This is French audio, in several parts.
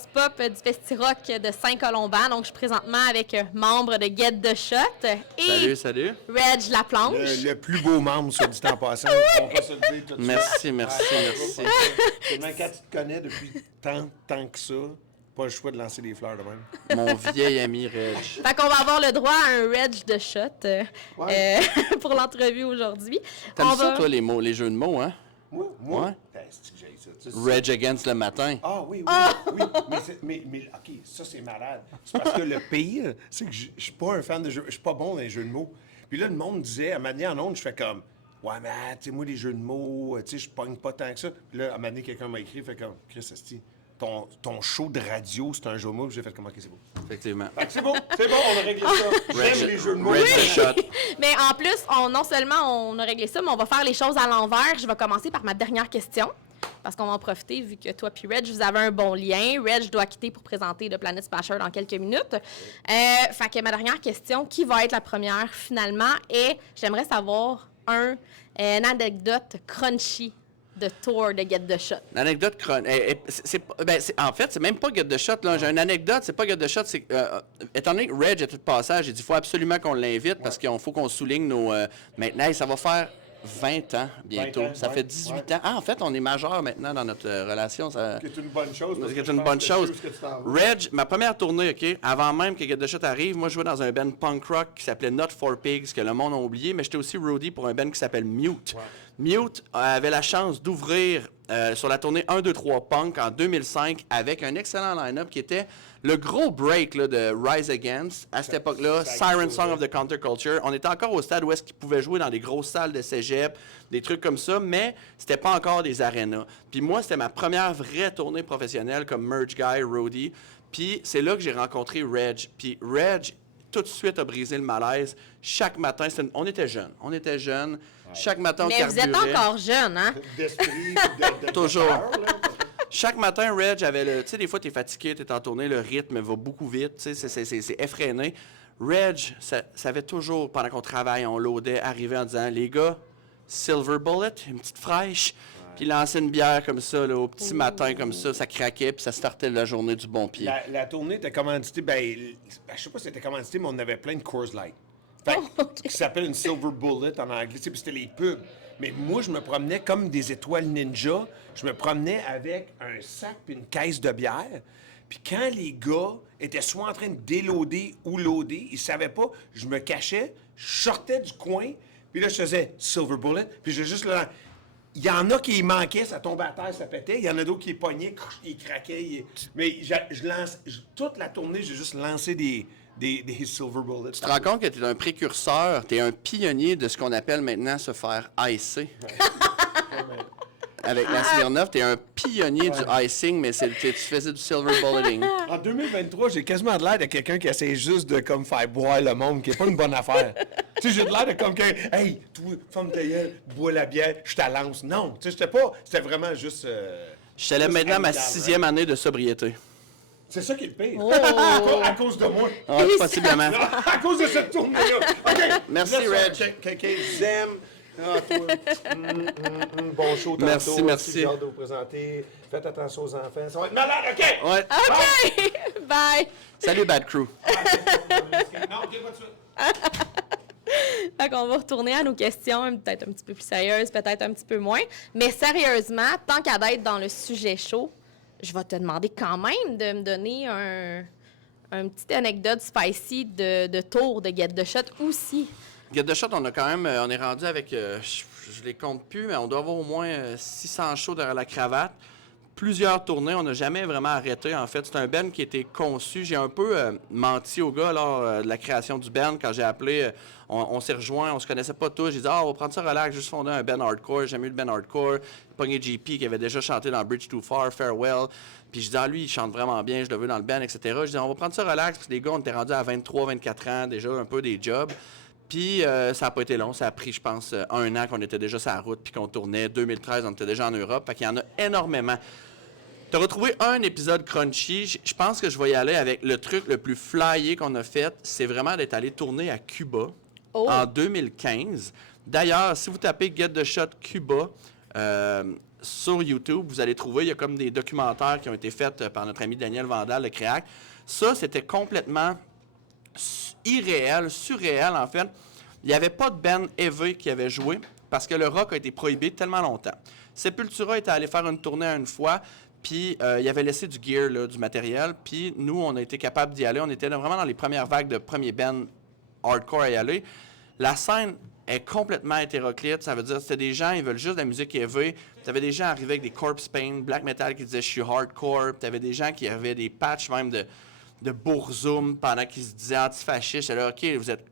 Vox Pop du Festi-Rock de Saint-Colomban. Donc, je suis présentement avec membre de Get the Shot et Salut. Reg Laplanche. Le plus beau membre, soit dit en passant. On va se le dire tout de suite. Merci. Seulement quand tu te connais depuis tant que ça, pas le choix de lancer des fleurs de même. Mon vieil ami Reg. Fait qu'on va avoir le droit à un Reg de Shot pour l'entrevue aujourd'hui. T'aimes ça, toi, les jeux de mots, hein? Moi? Ouais. C'est que j'ai ça. Tu sais, Reg Against le matin. Ah oui. Mais OK, ça, c'est malade. C'est parce que le pire, c'est que je suis pas un fan de jeux. Je suis pas bon dans les jeux de mots. Puis là, le monde disait, à ma manière en ondes, je fais comme, ouais, mais, tu sais, moi, les jeux de mots, tu sais, je pogne pas tant que ça. Puis là, à ma manière, quelqu'un m'a écrit, fait comme, Chris, esti, ton show de radio, c'est un jeu de mots. Puis j'ai fait comme, OK, c'est beau. Effectivement. Fait que c'est bon, on a réglé ça. J'aime les jeux de mots. Reg the Shot. Mais en plus, non seulement on a réglé ça, mais on va faire les choses à l'envers. Je vais commencer par ma dernière question. Parce qu'on va en profiter, vu que toi puis Reg, vous avez un bon lien. Reg doit quitter pour présenter le Planet Smasher dans quelques minutes. Fait que ma dernière question, qui va être la première finalement? Et j'aimerais savoir une anecdote crunchy de tour de Get the Shot. L'anecdote en fait, c'est même pas Get the Shot. Là. J'ai une anecdote, c'est pas Get the Shot. C'est, étant donné que Reg est tout passage, j'ai dit il faut absolument qu'on l'invite parce qu'il faut qu'on souligne nos... maintenant, ça va faire 20 ans bientôt. 20 ans, ça fait 18 ans. Ah, en fait, on est majeur maintenant dans notre relation. Ça... C'est une bonne chose. C'est une bonne chose. Reg, ma première tournée, OK, avant même que Get the Shot arrive, moi, je jouais dans un band punk rock qui s'appelait Not for Pigs, que le monde a oublié, mais j'étais aussi roadie pour un band qui s'appelle Mute. Ouais. Mute avait la chance d'ouvrir sur la tournée 1, 2, 3 Punk en 2005 avec un excellent line-up qui était le gros break là, de Rise Against. À cette époque-là, Siren Song of the Counterculture. On était encore au stade où est-ce qu'ils pouvaient jouer dans des grosses salles de cégep, des trucs comme ça, mais c'était pas encore des arénas. Puis moi, c'était ma première vraie tournée professionnelle comme merch guy, roadie. Puis c'est là que j'ai rencontré Reg. Puis Reg, tout de suite, a brisé le malaise. Chaque matin, on était jeunes. Chaque matin, on carburait. Mais vous êtes encore jeune, hein? D'esprit, de toujours. peur, là. Chaque matin, Reg avait le... Tu sais, des fois, t'es fatigué, t'es en tournée, le rythme va beaucoup vite, tu sais, c'est effréné. Reg savait toujours, pendant qu'on travaille, on loadait, arriver en disant, les gars, Silver Bullet, une petite fraîche, puis lancer une bière comme ça, là, au petit matin, comme ça craquait, puis ça startait la journée du bon pied. La tournée était commanditée, je sais pas si c'était commandité, mais on avait plein de Coors Light. Fait, qui s'appelle une Silver Bullet en anglais, puis c'était les pubs. Mais moi, je me promenais comme des étoiles ninja. Je me promenais avec un sac puis une caisse de bière. Puis quand les gars étaient soit en train de déloader ou loader, ils savaient pas, je me cachais, je sortais du coin, puis là, je faisais Silver Bullet, puis j'ai juste là... Il y en a qui manquaient, ça tombait à terre, ça pétait. Il y en a d'autres qui pognaient, ils craquaient. Mais toute la tournée, j'ai juste lancé des Silver Bullets. Tu te rends compte que tu es un précurseur, tu es un pionnier de ce qu'on appelle maintenant se faire icer. Avec la Smirnoff, tu es un pionnier du icing, mais tu faisais du silver bulleting. En 2023, j'ai quasiment de l'air de quelqu'un qui essaie juste de comme faire boire le monde, qui n'est pas une bonne affaire. Tu sais, j'ai de l'air de comme quelqu'un, hey, toi, femme ta gueule, bois la bière, je te lance. Non, tu sais, c'était vraiment juste... Je suis allé maintenant à ma 6e année de sobriété. C'est ça qui est le pire. Oh. À cause de moi. Ah, possiblement. À cause de cette tournée-là. OK. Merci, Reg. J'aime. Ah, toi. Bon show tantôt. Merci. J'ai hâte de vous présenter. Faites attention aux enfants. Ça va être malade, OK? Ouais. OK! Bye! Salut, Bad Crew. Non, OK, pas de suite. Fait qu'on va retourner à nos questions, peut-être un petit peu plus sérieuses, peut-être un petit peu moins. Mais sérieusement, tant qu'à d'être dans le sujet chaud, je vais te demander quand même de me donner un petite anecdote spicy de tour de Get the Shot aussi. Get the Shot, on est rendu avec, je les compte plus, mais on doit avoir au moins 600 shows derrière la cravate. Plusieurs tournées, on n'a jamais vraiment arrêté. En fait, c'est un band qui a été conçu. J'ai un peu menti aux gars lors de la création du band. Quand j'ai appelé, on s'est rejoints, on se connaissait pas tous. J'ai dit, on va prendre ça relax, juste fonder un band hardcore. J'ai jamais eu le band hardcore. Pogné JP qui avait déjà chanté dans Bridge Too Far, Farewell. Puis je dis, lui, il chante vraiment bien, je le veux dans le band, etc. Je dis, on va prendre ça relax, parce que les gars, on était rendus à 23, 24 ans, déjà un peu des jobs. Puis ça n'a pas été long. Ça a pris, je pense, 1 an qu'on était déjà sur la route, puis qu'on tournait. 2013, on était déjà en Europe. Fait qu'il y en a énormément. Tu as retrouvé un épisode crunchy. Je pense que je vais y aller avec le truc le plus flyé qu'on a fait. C'est vraiment d'être allé tourner à Cuba en 2015. D'ailleurs, si vous tapez Get the Shot Cuba, sur YouTube, vous allez trouver, il y a comme des documentaires qui ont été faits par notre ami Daniel Vandal de Créac. Ça, c'était complètement irréel, surréel en fait. Il n'y avait pas de band heavy qui avait joué parce que le rock a été prohibé tellement longtemps. Sepultura était allé faire une tournée une fois, puis il avait laissé du gear, là, du matériel, puis nous, on a été capable d'y aller. On était vraiment dans les premières vagues de premiers bands hardcore à y aller. La scène est complètement hétéroclite, ça veut dire que c'était des gens, ils veulent juste de la musique heavy. Tu avais des gens arrivés avec des corpse paint, black metal qui disaient « je suis hardcore », tu avais des gens qui avaient des patchs même de Bourzoum pendant qu'ils se disaient antifascistes. J'étais là, OK,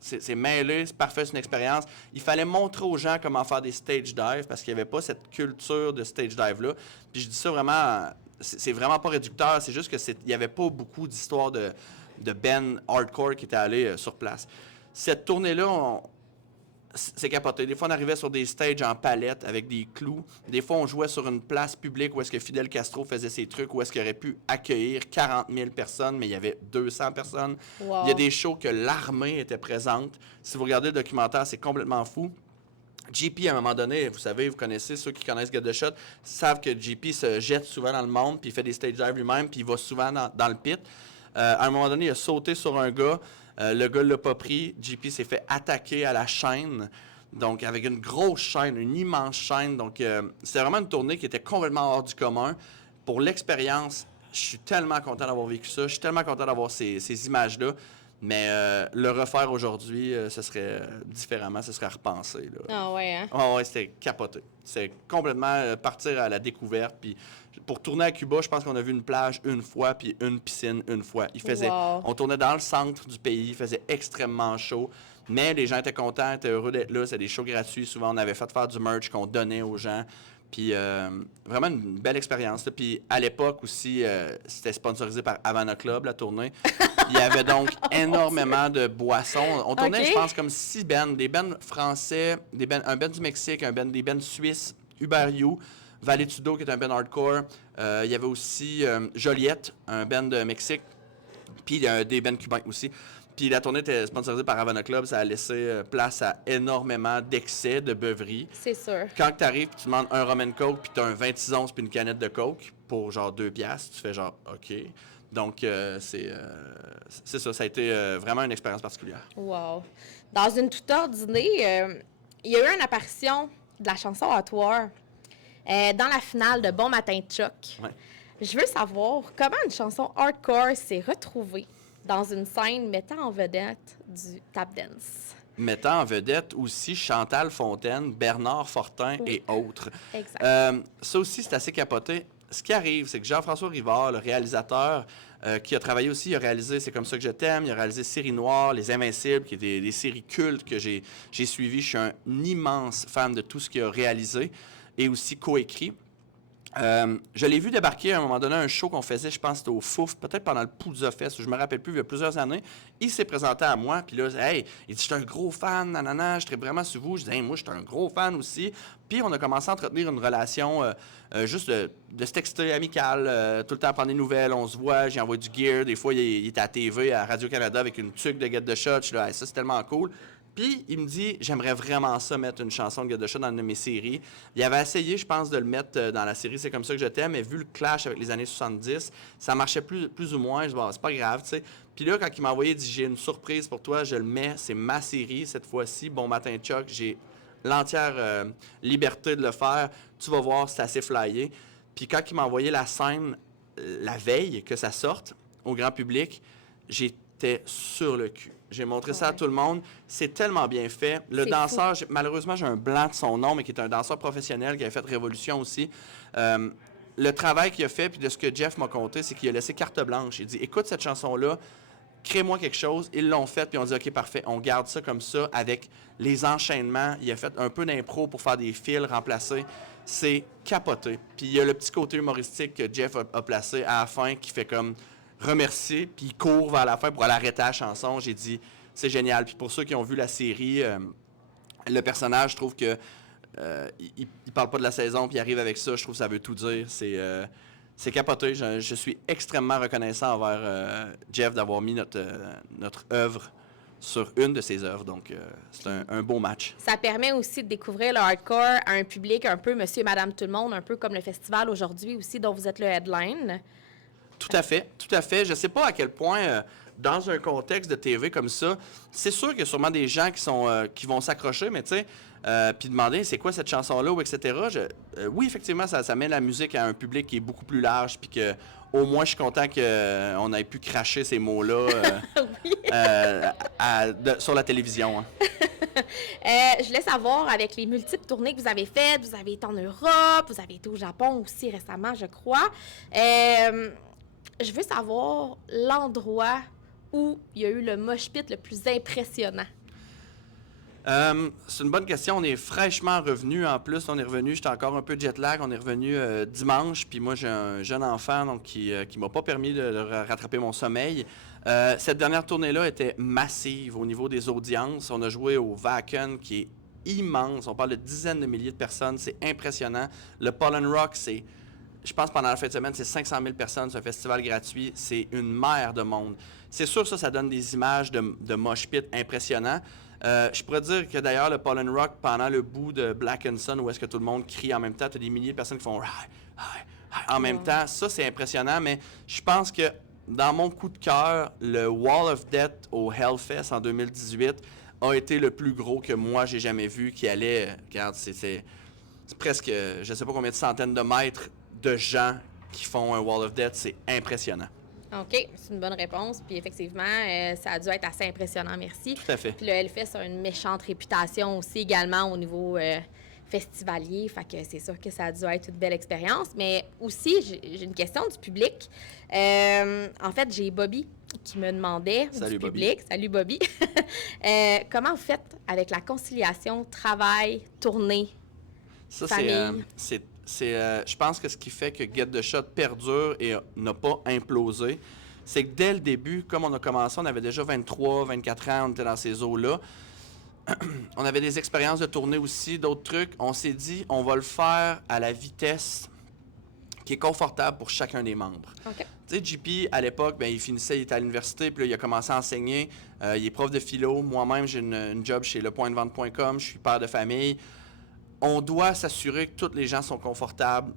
c'est mêlé, c'est parfait, c'est une expérience. Il fallait montrer aux gens comment faire des stage dives parce qu'il n'y avait pas cette culture de stage dive-là. Puis je dis ça vraiment, c'est vraiment pas réducteur, c'est juste qu'il n'y avait pas beaucoup d'histoires de bands hardcore qui étaient allés sur place. Cette tournée-là, c'est capoté. Des fois, on arrivait sur des stages en palette avec des clous. Des fois, on jouait sur une place publique où est-ce que Fidel Castro faisait ses trucs, où est-ce qu'il aurait pu accueillir 40 000 personnes, mais il y avait 200 personnes. Wow. Il y a des shows que l'armée était présente. Si vous regardez le documentaire, c'est complètement fou. JP, à un moment donné, vous savez, vous connaissez, ceux qui connaissent Get the Shot, savent que JP se jette souvent dans le monde, puis il fait des stage dives lui-même, puis il va souvent dans le pit. À un moment donné, il a sauté sur un gars. Le gars ne l'a pas pris. JP s'est fait attaquer à la chaîne. Donc, avec une grosse chaîne, une immense chaîne. Donc, c'était vraiment une tournée qui était complètement hors du commun. Pour l'expérience, je suis tellement content d'avoir vécu ça. Je suis tellement content d'avoir ces images-là. Mais le refaire aujourd'hui, ce serait différemment, ce serait à repenser. Là. Ah ouais, hein? Oh, ouais, c'était capoté. C'est complètement partir à la découverte. Puis pour tourner à Cuba, je pense qu'on a vu une plage une fois, puis une piscine une fois. On tournait dans le centre du pays, il faisait extrêmement chaud. Mais les gens étaient contents, étaient heureux d'être là. C'était des shows gratuits. Souvent, on avait fait faire du merch qu'on donnait aux gens. Puis vraiment une belle expérience. Là. Puis à l'époque aussi, c'était sponsorisé par Havana Club, la tournée. Il y avait donc énormément de boissons. On tournait, je pense, comme 6 bands. Des bands français, un band du Mexique, des bands suisses, Uber Valetudo, qui est un band hardcore. Il y avait aussi Joliette, un band de Mexique. Puis des bands cubains aussi. Puis la tournée était sponsorisée par Havana Club. Ça a laissé place à énormément d'excès de beuveries. C'est sûr. Quand tu arrives, tu demandes un rum and coke, puis tu as un 26 onces puis une canette de coke pour genre 2$, tu fais genre OK. Donc, c'est ça. Ça a été vraiment une expérience particulière. Wow. Dans une toute autre dîner, il y a eu une apparition de la chanson Hot War dans la finale de Bon Matin Chuck. Ouais. Je veux savoir comment une chanson hardcore s'est retrouvée dans une scène mettant en vedette du tap dance. Mettant en vedette aussi Chantal Fontaine, Bernard Fortin et autres. Exact. Ça aussi, c'est assez capoté. Ce qui arrive, c'est que Jean-François Rivard, le réalisateur, qui a travaillé aussi, il a réalisé C'est comme ça que je t'aime, il a réalisé Série Noire, Les Invincibles, qui étaient des séries cultes que j'ai suivies. Je suis un immense fan de tout ce qu'il a réalisé et aussi coécrit. Je l'ai vu débarquer à un moment donné un show qu'on faisait, je pense c'était au Fouf, peut-être pendant le Poudza Fest, je me rappelle plus, il y a plusieurs années. Il s'est présenté à moi, puis là, hey, il dit « Je suis un gros fan, nanana, je serais vraiment sur vous. » Je dis « Hey, moi, je suis un gros fan aussi. » Puis on a commencé à entretenir une relation juste de se texter amical, tout le temps à prendre des nouvelles, on se voit, j'ai envoyé du gear. Des fois, il était à TV, à Radio-Canada, avec une tuque de Get the Shot. Je suis là, hey, ça, c'est tellement cool. Puis, il me dit, j'aimerais vraiment ça, mettre une chanson de Get the Shot dans une de mes séries. Il avait essayé, je pense, de le mettre dans la série C'est comme ça que je t'aime, mais vu le clash avec les années 70, ça marchait plus ou moins. Je dis, bon, c'est pas grave, tu sais. Puis là, quand il m'a envoyé, il dit, j'ai une surprise pour toi, je le mets, c'est ma série cette fois-ci. Bon matin, Chuck, j'ai l'entière liberté de le faire. Tu vas voir, c'est assez flyé. Puis quand il m'a envoyé la scène la veille que ça sorte au grand public, j'étais sur le cul. J'ai montré ça à tout le monde. C'est tellement bien fait. Le danseur, malheureusement, j'ai un blanc de son nom, mais qui est un danseur professionnel qui avait fait Révolution aussi. Le travail qu'il a fait, puis de ce que Jeff m'a conté, c'est qu'il a laissé carte blanche. Il dit, écoute cette chanson-là, crée-moi quelque chose. Ils l'ont fait, puis on dit, OK, parfait, on garde ça comme ça avec les enchaînements. Il a fait un peu d'impro pour faire des fils remplacés. C'est capoté. Puis il y a le petit côté humoristique que Jeff a placé à la fin qui fait comme remercier, puis il court vers la fin pour aller arrêter la chanson. J'ai dit, c'est génial. Puis pour ceux qui ont vu la série, le personnage, je trouve que il parle pas de la saison, puis il arrive avec ça. Je trouve que ça veut tout dire. C'est capoté. Je suis extrêmement reconnaissant envers Jeff d'avoir mis notre œuvre sur une de ses œuvres. Donc, c'est un beau match. Ça permet aussi de découvrir le hardcore à un public un peu monsieur et madame tout le monde, un peu comme le festival aujourd'hui aussi, dont vous êtes le headline. Tout à fait, tout à fait. Je ne sais pas à quel point, dans un contexte de TV comme ça, c'est sûr qu'il y a sûrement des gens qui vont s'accrocher, mais tu sais, puis demander c'est quoi cette chanson-là ou etc. Oui, effectivement, ça met la musique à un public qui est beaucoup plus large, puis que au moins je suis content qu'on ait pu cracher ces mots-là Oui. sur la télévision. Hein. Je voulais savoir, avec les multiples tournées que vous avez faites, vous avez été en Europe, vous avez été au Japon aussi récemment, je crois. Je veux savoir l'endroit où il y a eu le mosh pit le plus impressionnant. C'est une bonne question. On est fraîchement revenu. En plus, on est revenu, j'étais encore un peu jet lag. On est revenu dimanche, puis moi, j'ai un jeune enfant donc, qui m'a pas permis de rattraper mon sommeil. Cette dernière tournée-là était massive au niveau des audiences. On a joué au Wacken, qui est immense. On parle de dizaines de milliers de personnes. C'est impressionnant. Le Pollen Rock, je pense pendant la fin de semaine, c'est 500 000 personnes. C'est un festival gratuit. C'est une mer de monde. C'est sûr, ça donne des images de mosh pit impressionnants. Je pourrais dire que d'ailleurs, le Pollen Rock, pendant le bout de Black & Sun, où est-ce que tout le monde crie en même temps, tu as des milliers de personnes qui font en même temps. Ça, c'est impressionnant, mais je pense que dans mon coup de cœur, le Wall of Death au Hellfest en 2018 a été le plus gros que moi, j'ai jamais vu, qui allait, regarde, c'est presque, je ne sais pas combien de centaines de mètres de gens qui font un Wall of Death. C'est impressionnant. OK, c'est une bonne réponse. Puis effectivement, ça a dû être assez impressionnant, merci. Tout à fait. Puis le Hellfest a une méchante réputation aussi également au niveau festivalier. Fait que c'est sûr que ça a dû être une belle expérience. Mais aussi, j'ai une question du public. En fait, j'ai Bobby qui me demandait, Salut, du Bobby. public, salut Bobby, comment vous faites avec la conciliation travail, tournée, Ça, famille? je pense que ce qui fait que Get the Shot perdure et n'a pas implosé, c'est que dès le début, comme on a commencé, on avait déjà 23, 24 ans, on était dans ces eaux-là. On avait des expériences de tournée aussi, d'autres trucs. On s'est dit, on va le faire à la vitesse qui est confortable pour chacun des membres. OK. Tu sais, JP, à l'époque, il finissait, il était à l'université, puis là, il a commencé à enseigner. Il est prof de philo. Moi-même, j'ai une job chez lepointdevente.com. Je suis père de famille. On doit s'assurer que tous les gens sont confortables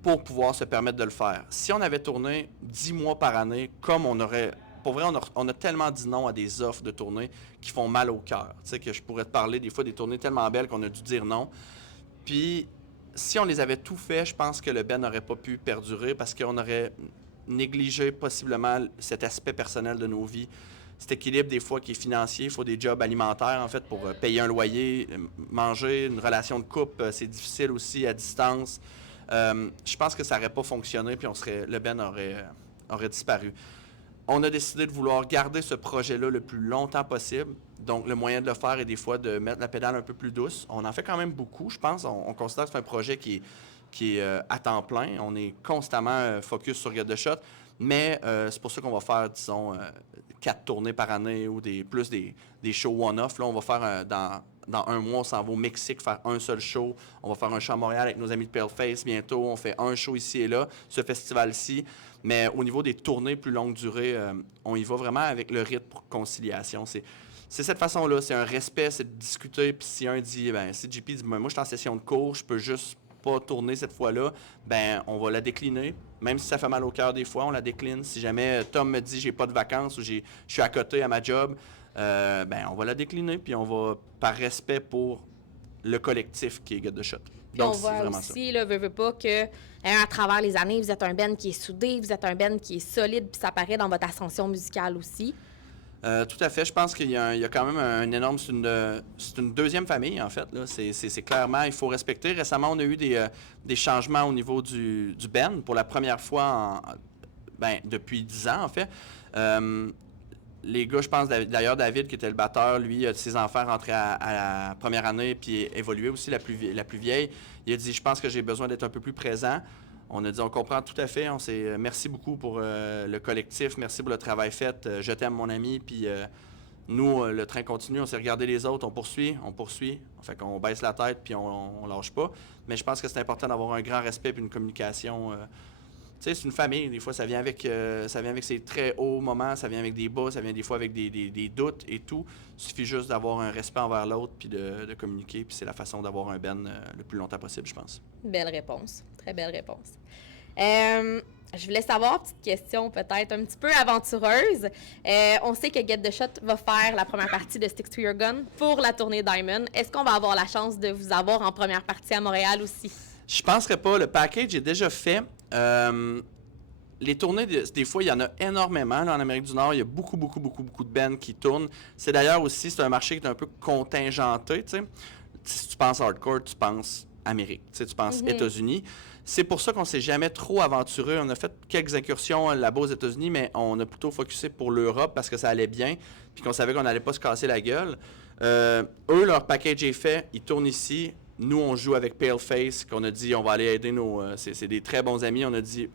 pour pouvoir se permettre de le faire. Si on avait tourné 10 mois par année, comme on aurait... Pour vrai, on a tellement dit non à des offres de tournée qui font mal au cœur. Tu sais, que je pourrais te parler des fois des tournées tellement belles qu'on a dû dire non. Puis, si on les avait tout fait, je pense que le Ben n'aurait pas pu perdurer parce qu'on aurait négligé possiblement cet aspect personnel de nos vies. Cet équilibre des fois qui est financier, il faut des jobs alimentaires en fait pour payer un loyer, manger, une relation de couple, c'est difficile aussi à distance. Je pense que ça n'aurait pas fonctionné puis le Ben aurait disparu. On a décidé de vouloir garder ce projet-là le plus longtemps possible. Donc, le moyen de le faire est des fois de mettre la pédale un peu plus douce. On en fait quand même beaucoup, je pense. On considère que c'est un projet qui est à temps plein. On est constamment focus sur Get the Shot. Mais c'est pour ça qu'on va faire, disons, 4 tournées par année ou des shows one-off. Là, on va faire dans un mois, on s'en va au Mexique faire un seul show. On va faire un show à Montréal avec nos amis de Paleface bientôt. On fait un show ici et là, ce festival-ci. Mais au niveau des tournées plus longue durée, on y va vraiment avec le rythme pour conciliation. C'est cette façon-là, c'est un respect, c'est de discuter. Puis si un dit, si JP dit, moi je suis en session de cours, je peux juste pas tourner cette fois-là, on va la décliner. Même si ça fait mal au cœur des fois, on la décline. Si jamais Tom me dit j'ai pas de vacances ou je suis à côté à ma job, on va la décliner, puis on va, par respect pour le collectif qui est Get the Shot. Puis Donc, on voit vraiment aussi, là, veut pas que, à travers les années, vous êtes un band qui est soudé, vous êtes un band qui est solide, puis ça paraît dans votre ascension musicale aussi. Tout à fait. Je pense qu'il y a quand même un énorme... C'est une deuxième famille, en fait. Là. C'est clairement... Il faut respecter. Récemment, on a eu des changements au niveau du band pour la première fois depuis 10 ans, en fait. Les gars, je pense, d'ailleurs, David, qui était le batteur, lui, ses enfants rentraient à la première année puis évoluaient aussi, la plus vieille. Il a dit, je pense que j'ai besoin d'être un peu plus présent. On a dit, on comprend tout à fait. Merci beaucoup pour le collectif. Merci pour le travail fait. Je t'aime, mon ami. Puis nous, le train continue. On s'est regardé les autres. On poursuit. Fait qu'on baisse la tête puis on lâche pas. Mais je pense que c'est important d'avoir un grand respect et une communication sais, c'est une famille. Des fois, ça vient avec ses très hauts moments, ça vient avec des bas, ça vient des fois avec des doutes et tout. Il suffit juste d'avoir un respect envers l'autre puis de communiquer. Puis c'est la façon d'avoir un band le plus longtemps possible, je pense. Belle réponse. Très belle réponse. Je voulais savoir, petite question peut-être un petit peu aventureuse. On sait que Get the Shot va faire la première partie de Stick to Your Gun pour la tournée Diamond. Est-ce qu'on va avoir la chance de vous avoir en première partie à Montréal aussi? Je penserais pas. Le package est déjà fait. Les tournées, des fois, il y en a énormément. Là, en Amérique du Nord, il y a beaucoup de bands qui tournent. C'est d'ailleurs aussi, c'est un marché qui est un peu contingenté. T'sais. Si tu penses hardcore, tu penses Amérique. Tu penses États-Unis. C'est pour ça qu'on ne s'est jamais trop aventuré. On a fait quelques incursions là-bas aux États-Unis, mais on a plutôt focusé pour l'Europe parce que ça allait bien, puis qu'on savait qu'on n'allait pas se casser la gueule. Eux, leur package est fait, ils tournent ici. Nous, on joue avec Paleface, qu'on a dit on va aller aider c'est des très bons amis. On a dit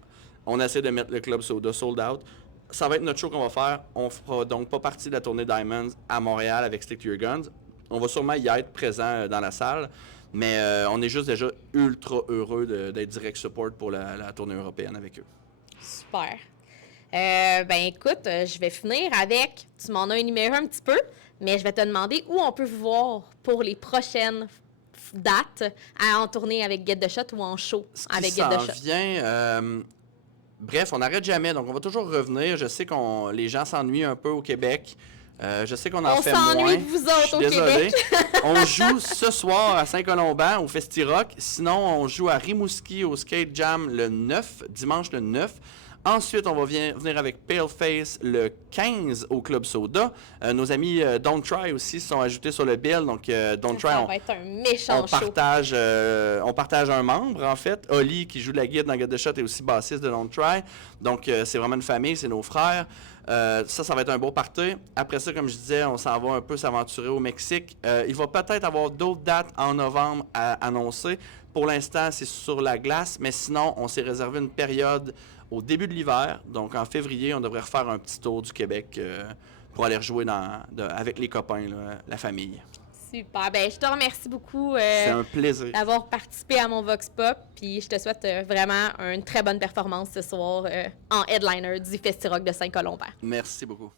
on essaie de mettre le Club Soda sold out. Ça va être notre show qu'on va faire. On ne fera donc pas partie de la tournée Diamonds à Montréal avec Stick to Your Guns. On va sûrement y être présent dans la salle. Mais on est juste déjà ultra heureux d'être direct support pour la tournée européenne avec eux. Super. Ben écoute, je vais finir avec, tu m'en as énuméré un petit peu, mais je vais te demander où on peut vous voir pour les prochaines dates en tournée avec Get the Shot ou en show avec Get the Shot. Bref, on n'arrête jamais, donc on va toujours revenir. Je sais que les gens s'ennuient un peu au Québec. Je sais qu'on en fait moins. On s'ennuie de vous autres au Québec. On joue ce soir à Saint-Colomban au Festi-Rock. Sinon, on joue à Rimouski au Skate Jam dimanche le 9. Ensuite, on va venir avec Paleface le 15 au Club Soda. Nos amis Don't Try aussi sont ajoutés sur le bill. Donc, Don't Try, ça va être un méchant show. On partage un membre, en fait. Oli, qui joue de la guide dans Get the Shot, est aussi bassiste de Don't Try. Donc, c'est vraiment une famille, c'est nos frères. Ça va être un beau party. Après ça, comme je disais, on s'en va un peu s'aventurer au Mexique. Il va peut-être avoir d'autres dates en novembre à annoncer. Pour l'instant, c'est sur la glace, mais sinon, on s'est réservé une période au début de l'hiver. Donc, en février, on devrait refaire un petit tour du Québec pour aller rejouer avec les copains, là, la famille. Super. Ben, je te remercie beaucoup c'est un plaisir d'avoir participé à mon Vox Pop. Puis je te souhaite vraiment une très bonne performance ce soir en headliner du Festi-Rock de Saint-Colomban. Merci beaucoup.